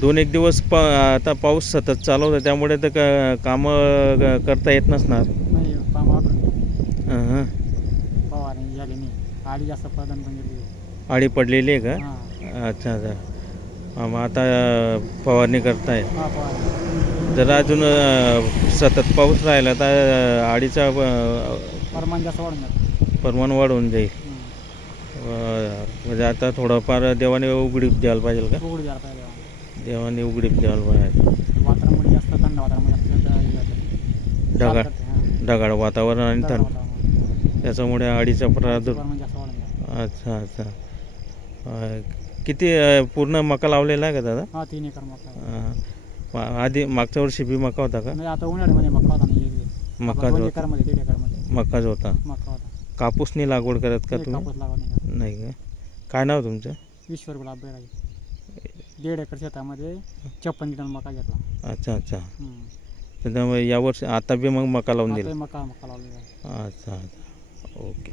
दोन एक दिवस प आता पाऊस सतत चालू होता त्यामुळे तर क कामं करता येत नसणार. नाही काम वाटून हं. फवारणी झाली नाही आली जास्त पदन पण गेली आळी पडलेली आहे का? हां. अच्छा अच्छा. मग आता फवारणी करताय. हा फवारणी जर अजून अं, सतत पाऊस राहिला तर आळीचा अं, प्रमाण जास्त वाढून जातं प्रमाण वाढून जाईल. हं. अं, म्हणजे आता थोडंफार देवाने उघडीप द्यायला पाहिजे का? उघड पाहिजे. देवाने उघडीप द्यायला पाहिजे जास्त थंड जातं. ढगाळ. ढगाळ वातावरण आणि थंड. वातावरण. त्याच्यामुळे आळीचा प्रादुर्भाव अच्छा अच्छा. किती पूर्ण मका लावलेला आहे का दादा? हा तीन एकर मका. आधी मागच्या वर्षी बी मका होता का? नाही आता उन्हाळ्यामध्ये मका होता नाही मका जो मकाच होता. मका होता. कापूसनी लागवड करत का तुम्ही? नाही का? काय नाव तुमचं? ईश्वर गुलाब दीड एकर शेतामध्ये छप्पन टन मका घेतला. अच्छा अच्छा. हं. त्याच्यामुळे यावर्षी आता बी मग मका लावून आता दिला. मका मका लावलेला आहे. अच्छा अच्छा. ओके.